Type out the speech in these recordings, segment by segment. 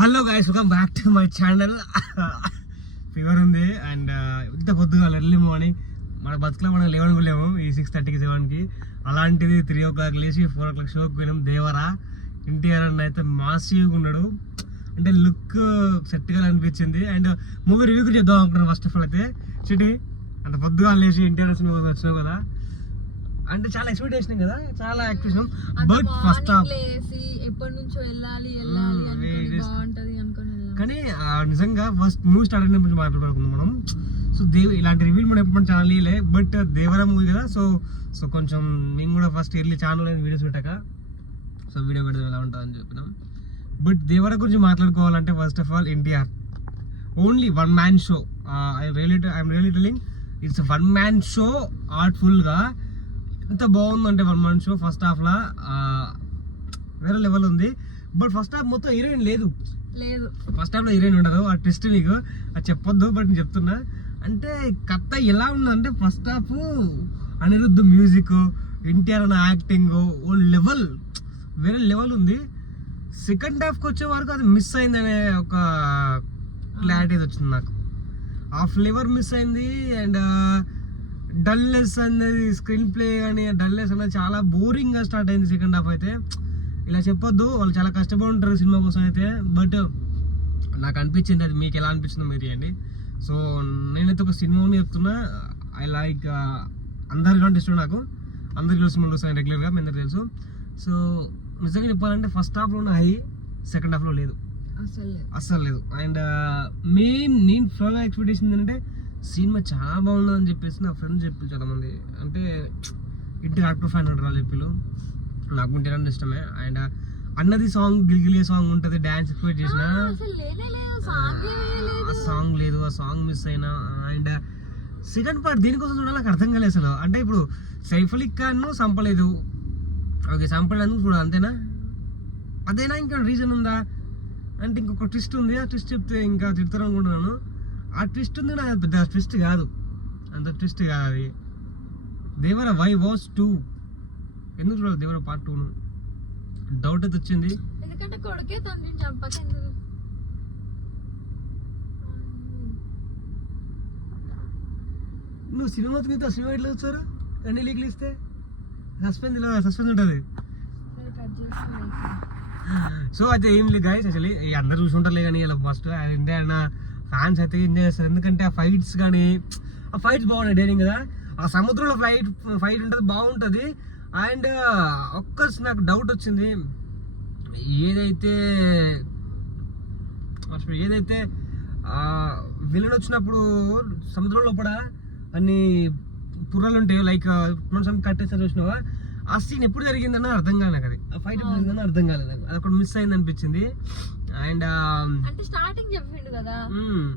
Hello guys, welcome back to my channel. Fever ఉంది and ఇంత పొద్దుగా ఎర్లీ మార్నింగ్ మన బతుకులో మనం 11 లేము, ఈ 6:30కి 7కి. అలాంటిది 3 o'clock లేచి 4 o'clock షోకి పోయినాం. దేవరా ఎన్టీఆర్ అన్న అయితే మాసివ్గా ఉన్నాడు, అంటే లుక్ సెట్గా అనిపించింది. అండ్ మూవీ రివ్యూకి చేద్దాం అనుకున్నాను. ఫస్ట్ ఆఫ్ ఆల్ అయితే చిటి అంత పొద్దుగా లేచి ఎన్టీఆర్ మూవీ వచ్చినావు కదా, అంటే చాలా ఎక్స్పెక్టేషన్ కదా, చాలా ఎక్స్పెక్టేషన్. బట్ ఫస్ట్ హాఫ్ కానీ నిజంగా ఫస్ట్ మూవీ స్టార్ట్ అయిన గురించి మాట్లాడుకుందాం మనం. సో ఇలాంటి రివ్యూలు మనం ఎప్పుడు ఛానల్ ఇవ్వలే, బట్ దేవరా మూవీ కదా, సో కొంచెం మేము కూడా ఫస్ట్ ఎర్లీ ఛానల్ వీడియోస్ పెట్టాక సో వీడియో పెడితే ఎలా ఉంటుందని చెప్పినాం. బట్ దేవరా గురించి మాట్లాడుకోవాలంటే first of all NTR only one man show. I'm really telling it's one man show. ఆర్ట్ఫుల్గా ఎంత బాగుందంటే వన్ మ్యాన్ షో. ఫస్ట్ హాఫ్లో వేరే లెవెల్ ఉంది. బట్ ఫస్ట్ హాఫ్ మొత్తం హీరోయిన్ లేదు. ఫస్ట్ హాఫ్లో హీరోయిన్ ఉండదు. ఆ ట్విస్ట్ నీకు అది చెప్పొద్దు, బట్ నేను చెప్తున్నా. అంటే కథ ఎలా ఉందంటే first half Anirudh music, NTR అన్న యాక్టింగ్ ఓ లెవెల్, వేరే లెవెల్ ఉంది. సెకండ్ హాఫ్కి వచ్చే వరకు అది మిస్ అయిందనే ఒక క్లారిటీ వచ్చింది నాకు. ఆ ఫ్లేవర్ మిస్ అయింది. అండ్ డల్లెస్ అనేది స్క్రీన్ ప్లే కానీ డల్లెస్ అనేది చాలా బోరింగ్గా స్టార్ట్ అయింది సెకండ్ హాఫ్ అయితే. ఇలా చెప్పొద్దు, వాళ్ళు చాలా కష్టపడి ఉంటారు సినిమా కోసం అయితే. బట్ నాకు అనిపించింది, అది మీకు ఎలా అనిపించిందో మీరు చేయండి. సో నేనైతే ఒక సినిమాని చెప్తున్నా, ఐ లైక్ అందరికంటే ఇష్టం నాకు. అందరికీ సినిమాలు వస్తాయి రెగ్యులర్గా, మీ అందరికి తెలుసు. సో నిజంగా చెప్పాలంటే ఫస్ట్ హాఫ్లో ఉన్న హై సెకండ్ హాఫ్లో లేదు, అస్సలు లేదు. అండ్ నేను ఫ్లోగా ఎక్స్పెక్టేషన్ ఏంటంటే సినిమా చాలా బాగుందని చెప్పేసి నా ఫ్రెండ్స్ చెప్పి చాలామంది, అంటే ఇంటి యాక్టర్ ఫ్యాన్ ఉంటారు వాళ్ళు చెప్పిలు. నాకు ఇంటి ఇష్టమే. అండ్ అన్నది సాంగ్ గిలిగిలే సాంగ్ ఉంటుంది, డ్యాన్స్ ఎక్స్పెక్ట్ చేసిన ఆ సాంగ్ లేదు, ఆ సాంగ్ మిస్ అయినా. అండ్ సెకండ్ పార్ట్ దీనికోసం చూడాలి, నాకు అర్థం కాలేదు అసలు. అంటే ఇప్పుడు సైఫ్ అలీ ఖాన్ చంపలేదు, ఓకే చంపలేందుకు చూడాలి అంతేనా? అదేనా ఇంకా రీజన్ ఉందా అంటే ఇంకొక ట్విస్ట్ ఉంది, ఆ ట్విస్ట్ చెప్తే ఇంకా తిడతారు అనుకుంటున్నాను. ఆ ట్విస్ట్ ఉంది, నాకు పెద్ద ట్విస్ట్ కాదు, అంత ట్విస్ట్ కాదు అది. దేవరా వై వాస్ 2 ఎందుకు చూడాలి దేవరా పార్ట్ 2ను? డౌట్ అయితే వచ్చింది. నువ్వు సినిమా మీద సినిమా ఎట్లా వచ్చారు? 2 లీక్లు ఇస్తే సస్పెన్స్ ఉంటుంది. సో అయితే ఏం లేదు గైస్, యాక్చువల్లీ అందరు చూసుకుంటారులే కానీ ఇలా ఫస్ట్ ఇండియన్ ఫ్యాన్స్ అయితే ఎంజాయ్ చేస్తారు. ఎందుకంటే ఆ ఫైట్స్ కానీ, ఆ ఫైట్స్ బాగున్నాయి, డేరింగ్ కదా. ఆ సముద్రంలో ఫైట్ ఉంటుంది, బాగుంటుంది. అండ్ నాకు డౌట్ వచ్చింది, ఏదైతే విలన్ వచ్చినప్పుడు సముద్రం లోపల అన్ని పుర్రలు ఉంటాయి, లైక్ మనం కట్టేసారి చూసినావా, ఆ సీన్ ఎప్పుడు జరిగిందన్న అర్థం కాలేదు నాకు. అది ఆ ఫైట్ ఎప్పుడు జరిగిందన్న అర్థం కాలేదు నాకు, అది ఒకటి మిస్ అయింది అనిపించింది. అండ్ అంటే స్టార్టింగ్ చెప్పిండు కదా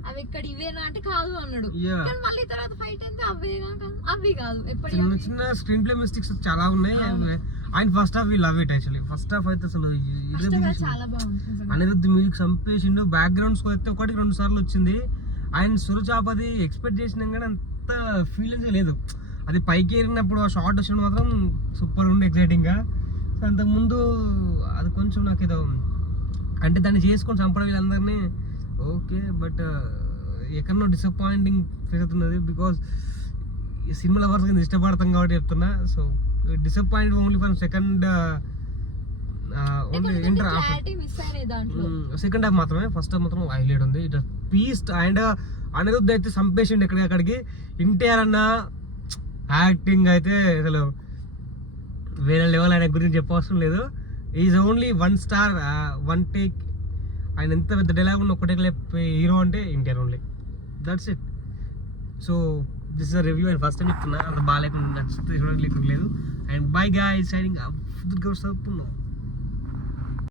అవి ఇక్కడ ఇవేనా అంటే కాదు అన్నాడు, మళ్ళీ తర్వాత ఫైట్ అయితే అవి కాదు. చిన్న చిన్న స్క్రీన్ ప్లే మిస్టేక్స్ చాలా ఉన్నాయి. And first half we love it actually. First half అయితే అసలు చాలా బాగుంది. అనిరుద్ధ్ మ్యూజిక్ చంపేసిండు, బ్యాక్గ్రౌండ్ స్కోర్ అయితే 1-2 సార్లు వచ్చింది. ఆయన సురచాపది ఎక్స్పెక్ట్ చేసినా కానీ అంత ఫీలింగ్స్ లేదు. అది పైకి ఏరినప్పుడు ఆ షార్ట్ వచ్చిన మాత్రం సూపర్ ఉండి ఎక్సైటింగ్గా. అంతకుముందు అది కొంచెం నాకు ఏదో అంటే దాన్ని చేసుకొని చంపడం వీళ్ళందరినీ ఓకే, బట్ ఎక్కడో డిసప్పాయింటింగ్ ఫీల్ అవుతున్నది. బికాస్ ఈ సినిమా లవర్స్ కింద ఇష్టపడతాం కాబట్టి చెప్తున్నా. So disappoint only for second only inter second half మాత్రమే. ఫస్ట్ హాఫ్ మాత్రం హైలైట్ ఉంది, ఇట్ పీస్. అండ్ అనిరుద్ధ్ అయితే చంపేసిండు ఎక్కడికి. ఎన్టీఆర్ అన్న యాక్టింగ్ అయితే అసలు వేరే లెవెల్, ఆయన గురించి చెప్పవసరం లేదు. Is only 1 star 1 take. ఆయన ఎంత పెద్ద డైలాగ్ ఉన్న ఒకటే హీరో అంటే NTR only, that's it. So this is a review. And first time చెప్తున్నా, అంత బాగా లేకుండా నచ్చుతుంది లేదు. And bye guys, signing off.